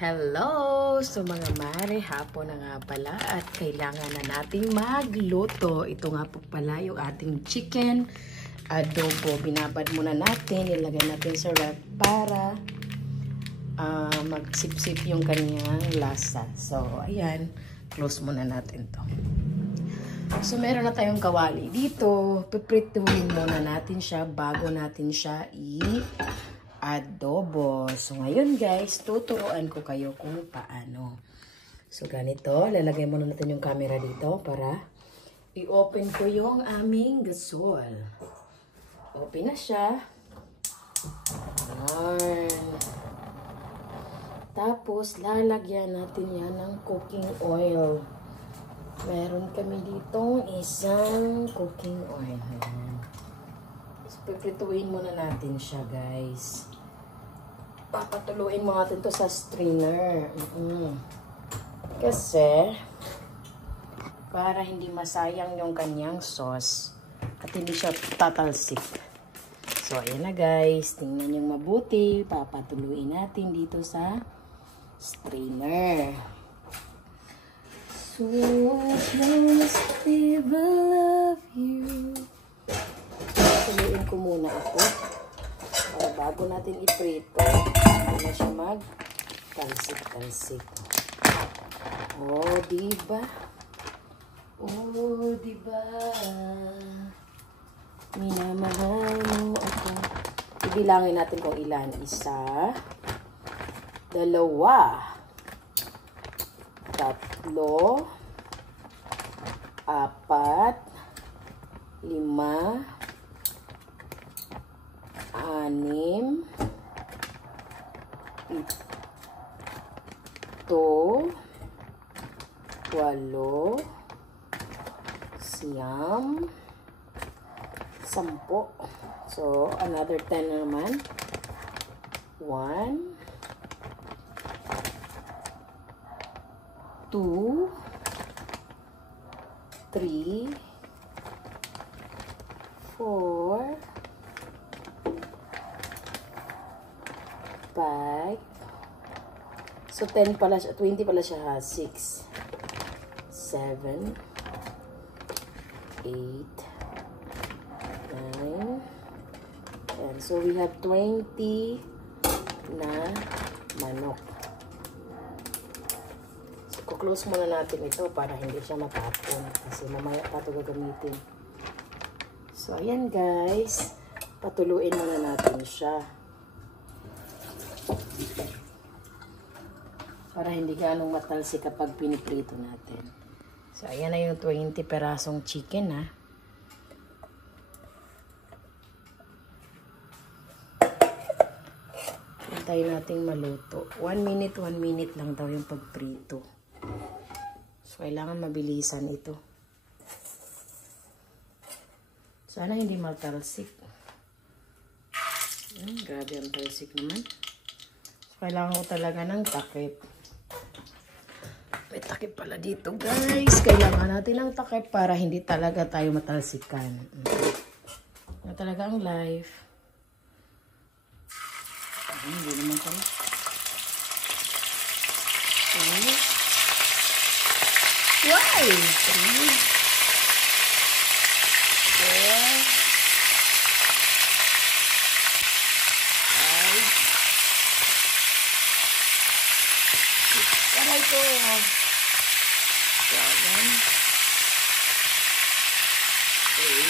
Hello! So mga mare, hapon na nga pala at kailangan na nating magluto. Ito nga po pala yung ating chicken adobo. Binabad muna natin, ilagay natin sa ref para magsipsip yung kanyang lasa. So ayan, close muna natin to. So meron na tayong kawali dito. Piprituhin muna natin siya bago natin siya adobo. So, ngayon guys, tuturuan ko kayo kung paano. So, ganito. Lalagay muna natin yung camera dito para i-open ko yung aming gasol. Open na siya. Ayan. Tapos, lalagyan natin yan ng cooking oil. Meron kami ditong isang cooking oil. Ayan. So, piprituin muna natin siya guys. Papatuluin mo natin to sa strainer. Kasi, para hindi masayang yung kanyang sauce at hindi siya tatalsik. So, ayan na guys. Tingnan yung mabuti. Papatuluin natin dito sa strainer. So, I love you. Patuluin ko muna ako. Para bago natin iprito, hindi na siya mag-talsik-talsik. Oh, diba? Oh, diba? Minamahal mo ako. Ibilangin natin kung ilan. 1, 2, 3, 4, 5, 6, 7, 8, 9, 10. So, another 10 naman. 1, 2, 3, 4, 5. So 10 pala siya, 20 pala siya ha. 6, 7, 8, 9, 10. So we have 20 na manok. So kuklose muna natin ito para hindi siya matapon kasi mamaya pa ito gagamitin. So ayan guys, patuluin muna natin siya. Para hindi ganong matalsik kapag piniprito natin. So, ayan na yung 20 perasong chicken, ha. Hintayin natin maluto. 1 minute lang daw yung pagprito. So, kailangan mabilisan ito. Sana hindi matalsik. Grabe ang talsik naman. So, kailangan ko talaga ng takip. May takip pala dito guys. Kailangan natin ng takip para hindi talaga tayo matalsikan. Na talaga ang life. Hindi naman pala. Okay. Why? 3, 4, 5, 6. Aray ko. 7, 8, 9,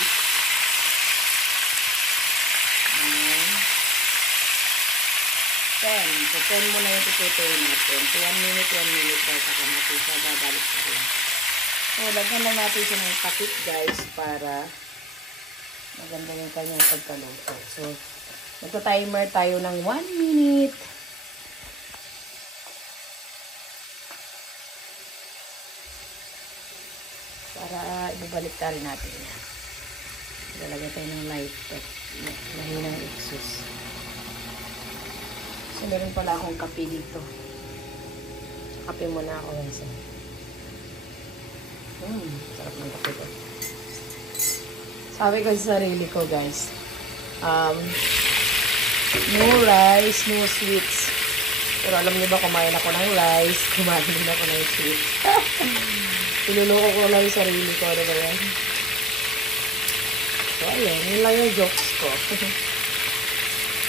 10. So, 10 muna yung tututuin natin. So, 1 minute daw saka natin siya babalik sa rin. So, lagyan lang natin siya ng takip guys para maganda yung kanyang pagkaluto. So, magta-timer tayo ng 1 minute. Para ibabalik tayo natin yan. Lalagay tayo ng light pack. Mahinang exhaust. So, meron pala akong kape dito. Kape muna ako yan sa. Sarap ng kape ko. Sabi ko sa sarili ko, guys. No rice, no sweets. Pero alam niyo ba, kumain ako ng rice, kumain din ako ng sweet. Pinuloko ko lang yung sarili ko. Ano ba yan? So, ayun. Yun lang yung jokes ko.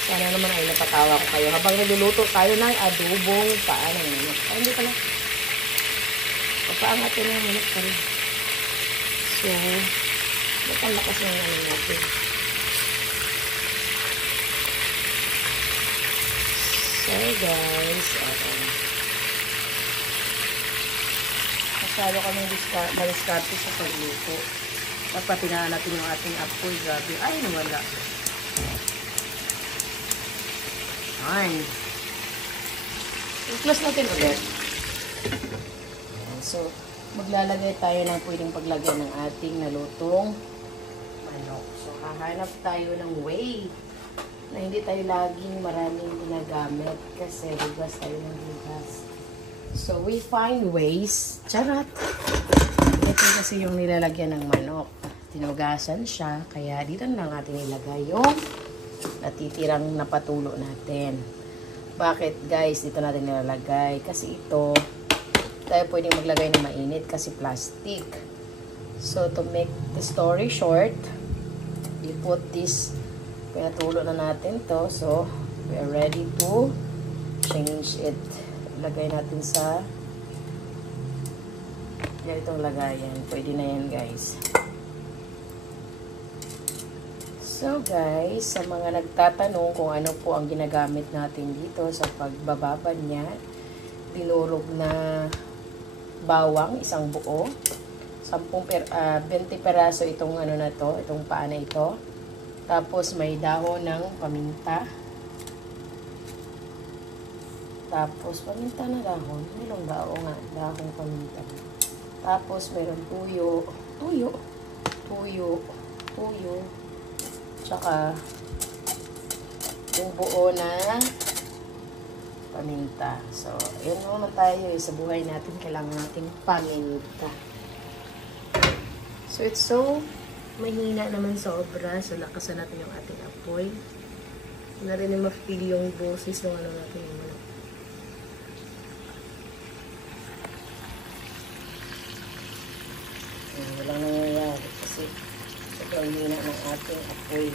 Sana naman ay napatawa ko kayo. Habang nagluluto tayo ng adobong paan ng manok. Ay, hindi pala. Papaangat yun ng manok pala. So, ba't ang lakas ng ano natin? So, guys, masyado kaming maliskarte sa pagluto. Dapat tinahan natin yung ating apoy. Grabe. Ay, nawala. Ay. I-close natin ulit. Ayan. So, maglalagay tayo ng pwedeng paglagyan ng ating nalutong manok. So, hahanap tayo ng way na hindi tayo laging maraming ginagamit kasi bigas tayo ng bigas. So, we find ways. Charot! Ito kasi yung nilalagyan ng manok. Tinugasan siya, kaya dito na lang natin ilagay yung natitirang napatulo natin. Bakit guys dito natin nilalagay? Kasi ito, tayo pwedeng maglagay ng mainit kasi plastic. So, to make the story short, we put this, pinatulo na natin to. So, we are ready to change it. Lagay natin sa ganitong lagayan. Pwede na yan guys. So guys, sa mga nagtatanong kung ano po ang ginagamit natin dito sa pagbababad niya, dinurog na bawang, isang buo, 20 peraso itong ano na to, itong paa na ito. Tapos may dahon ng paminta. Tapos paminta na dahon, mayroong dahon nga, dahon paminta. Tapos mayroon tuyo, tsaka yung buo na paminta. So, yun naman tayo sa buhay natin. Kailangan natin paminta. So, it's so mahina naman sobra. So, lakasan natin yung ating apoy. Wala rin yung ma-feel yung boses ng ano natin yung manok. Walang nangyayari kasi sobrang hina ng ating apoy.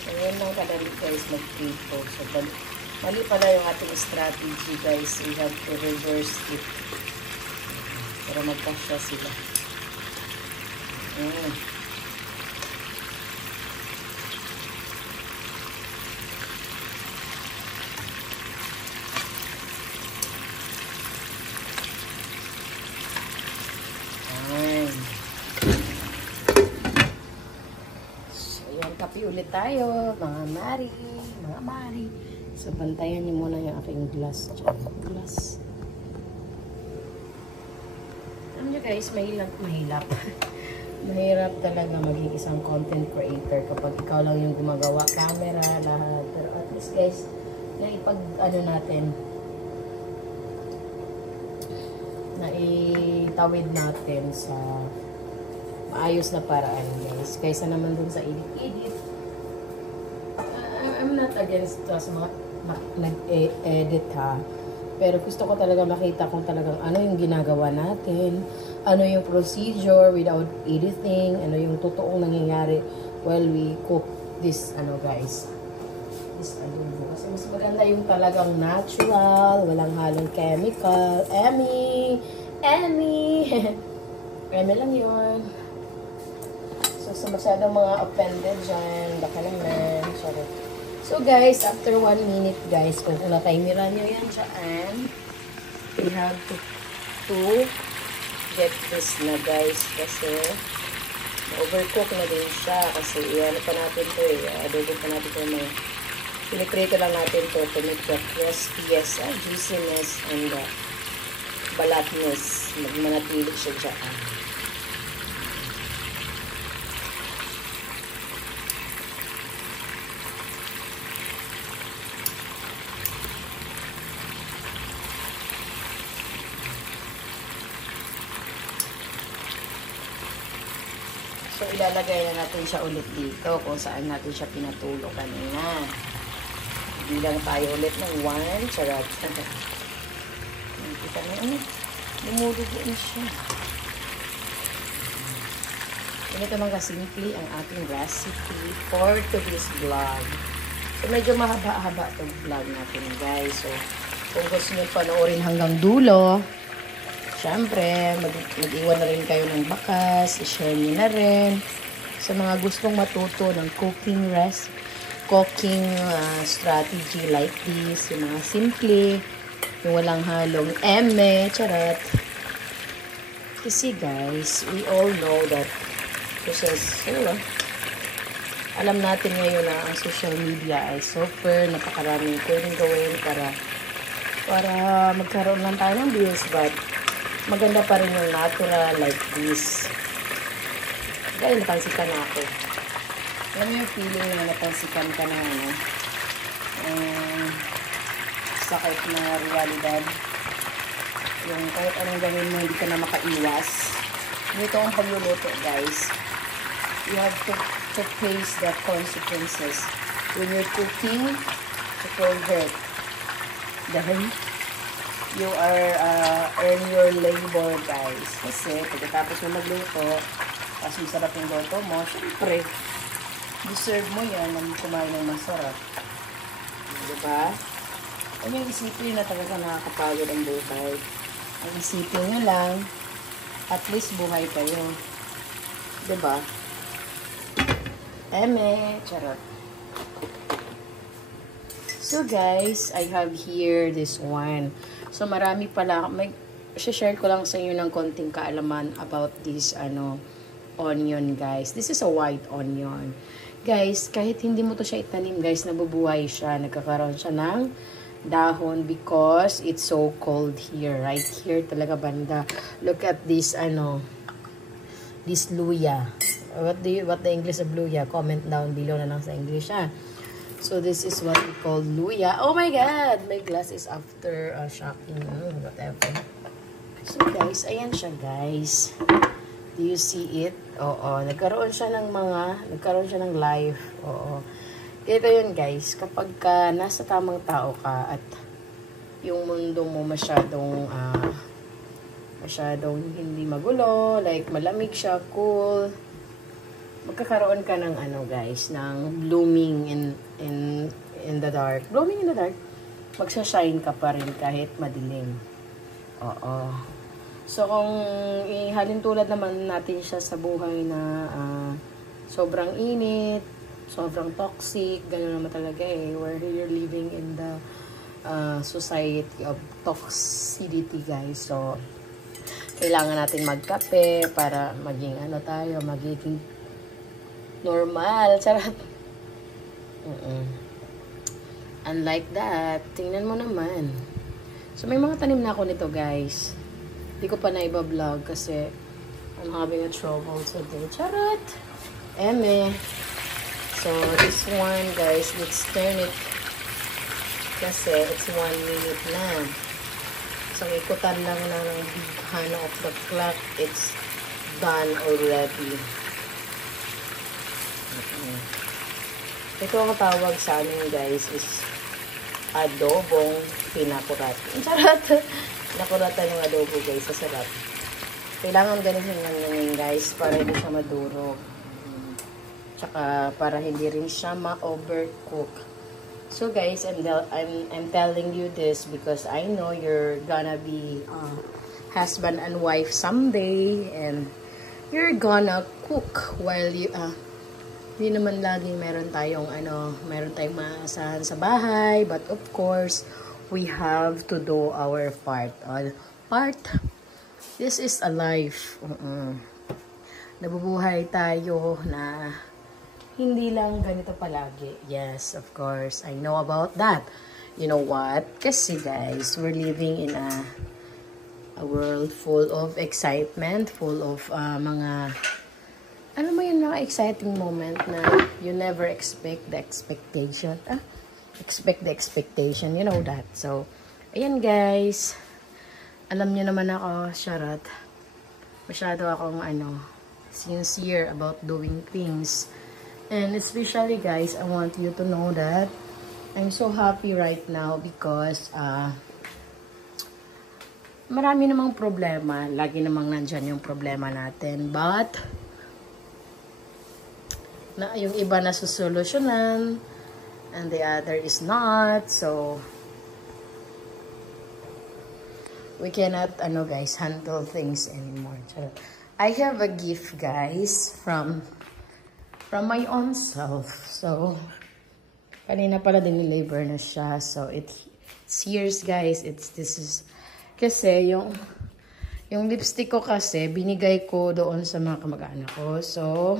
So, yan lang kadali guys mag-prito. So, mali pala yung ating strategy guys. We have to reverse it. Para magkasya sila. Kape ulit tayo, mga mari. So, bantayan niyo muna yung aking glass. Glass. Alam niyo guys, mahirap. Mahirap talaga maging isang content creator kapag ikaw lang yung gumagawa, camera, lahat. Pero at least guys, naipag-ano natin, naitawid natin sa maayos na paraan guys. Kaysa naman dun sa edit. I'm not against sa mga nag-edit ha. Pero gusto ko talaga makita kung talagang ano yung ginagawa natin. Ano yung procedure without editing. Ano yung totoong nangyayari while we cook this guys. This adobo. Kasi mas maganda yung talagang natural. Walang halong chemical. Emmy lang yun. So, masyadong mga offended dyan. Baka naman. Sorry. So, guys, after 1 minute, guys, kung na-timeran nyo yan dyan, we have to get this na, guys. Kasi, overcook na din siya. Kasi, ano pa natin to adobo pa natin to may piniprito lang natin to make the crispiness, juiciness, and balatness. Magmanatili siya dyan. So, ilalagay na natin siya ulit dito kung saan natin siya pinatulog kanina. Hindi lang tayo ulit ng 1. Charot. Kita mo, lumulugo na siya. Ganito lang kasimple ang ating recipe for today's vlog. So, medyo mahaba-haba itong vlog natin, guys. So, kung gusto nyo panoorin hanggang dulo, syempre, mag-iwan na rin kayo ng bakas, i-share nyo na rin. Sa mga gustong matuto ng cooking strategy like this, yung mga simple, yung walang halong charot. Kasi guys, we all know that alam natin ngayon na ang social media ay super napakaraming pwedeng gawin para magkaroon lang tayo ng views, but maganda pa rin yung natural like this. Dahil napansikan na ako. Alam mo yung feeling na napansikan ka na sakit na realidad. Yung kahit anong gawin mo, hindi ka na makaiwas. Dito ang pagluluto, guys. You have to face the consequences. When you're cooking, it will hurt. Dahil you are earn your labor, guys. Kasi pagkatapos mo magluto, tapos masarap yung luto mo, syempre, deserve mo yan na kumain ng masarap. Diba? Huwag yung isipin na talaga nakakapagod ang buhay. Ang isipin nyo lang, at least buhay kayo. Diba? Charot. So guys, I have here this one. So marami pala, share ko lang sa inyo ng konting kaalaman about this onion, guys. This is a white onion. Guys, kahit hindi mo to siya itanim, guys, nabubuhay siya. Nagkakaroon siya ng dahon because it's so cold here. Right here talaga banda. Look at this this luya. What the English of luya? Comment down below na lang sa English, So this is what we call luya. Oh my God! My glass is after shocking. Whatever. So guys, ayan siya, guys. Do you see it? Oo. Nagkaroon siya ng life. Oo. Ito yun, guys. Kapag nasa tamang tao ka at yung mundo mo masyadong hindi magulo, like malamig siya, cool, magkakaroon ka ng guys, ng blooming in the dark. Blooming in the dark. Magsashine ka pa rin kahit madilim. Oo. So, kung ihalin tulad naman natin siya sa buhay na sobrang init, sobrang toxic, gano'n naman talaga where you're living in the society of toxicity, guys. So, kailangan natin magkape para maging magiging normal. Charot. Unlike that, tingnan mo naman. So, may mga tanim na ako nito, guys. Hindi ko pa na iba-vlog kasi I'm having a trouble today. Charot! So, this one, guys, let's turn it kasi it's 1 minute na. So, ikutan lang ng big hand of the clock. It's done already. Ito ang tawag sa amin, guys, is adobong pinakurat. Charot! Nakuratan yung adobo, guys, sa sarap. Kailangan ganun lang yun, guys, para hindi siya madurog. Tsaka para hindi rin siya ma-overcook. So guys, I'm telling you this because I know you're gonna be husband and wife someday and you're gonna cook while you hindi naman laging meron tayong maasahan sa bahay, but of course we have to do our part. This is a life. Nabubuhay tayo na hindi lang ganito palagi. Yes, of course. I know about that. You know what? Kasi guys, we're living in a world full of excitement, full of mga mga exciting moment na you never expect the expectation. Expect the expectation. You know that. So, ayan guys. Alam nyo naman ako, charot. Masyado akong sincere about doing things. And especially guys, I want you to know that I'm so happy right now because marami namang problema. Lagi namang nandyan yung problema natin. But yung iba na susolusyonan and the other is not. So we cannot guys handle things anymore. I have a gift guys from my own self. So kanina pala dineliver na siya. So it's yours guys. This is kasi yung lipstick ko kasi binigay ko doon sa mga kamag-anak ko. So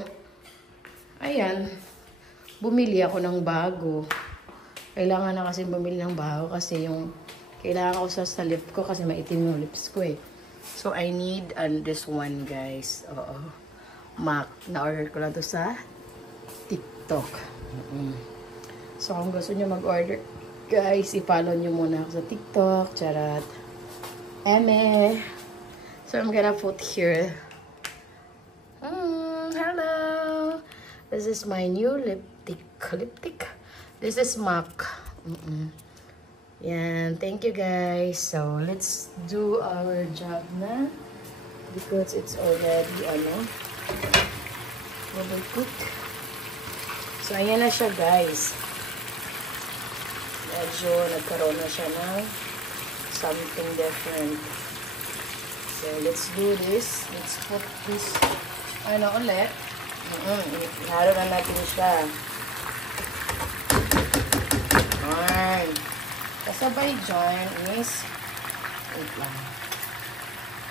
ayan, bumili ako ng bago. Kailangan na kasi bumili ng bago kasi yung kailangan ko sa lip ko kasi maitim yung lips ko eh. So, I need this one, guys. Oo. MAC. Na-order ko lang to sa TikTok. So, kung gusto nyo mag-order, guys, i-follow nyo muna ako sa TikTok. Charat. Eme. So, I'm gonna put here. Hello. This is my new lipstick. This is MAC. Yan, thank you guys. So, let's do our job na because it's already overcooked. So, ayan na siya guys. Medyo nagkaroon na siya ng something different. So, let's do this. Let's put this ulit. Ihalo na natin siya. Ayan. Kasabay dyan is, wait lang.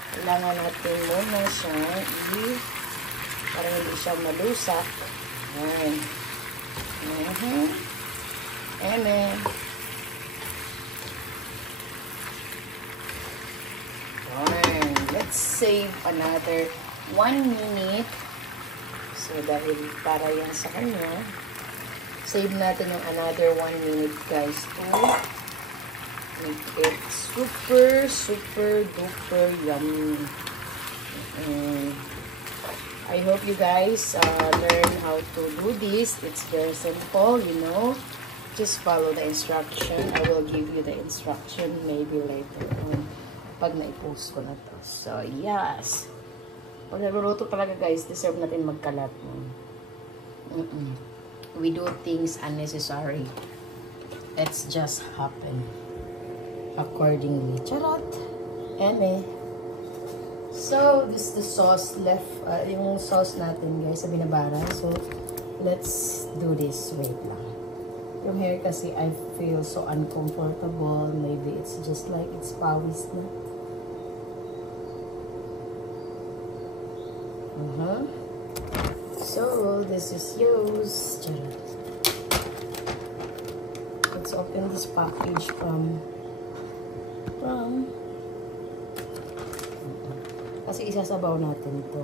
Kailangan natin muna siya para hindi siya malusak. Ayan. Amen. Ayan. Let's save another 1 minute. So, dahil para yan sa kanya, save natin yung another 1 minute guys to make it super duper yummy. I hope you guys learn how to do this. It's very simple, you know. Just follow the instruction. I will give you the instruction maybe later on pag na-post ko na to. So, yes. Pag nagluluto talaga guys, deserve natin magkalat. We do things unnecessary. It's just happen accordingly. Charot. So, this is the sauce left. Yung sauce natin guys sa binabara. So, let's do this. Wait lang. Yung hair kasi I feel so uncomfortable. Maybe it's just like it's pawis na. So, this is yours. Charot. Let's open this package from kasi isasabaw natin ito.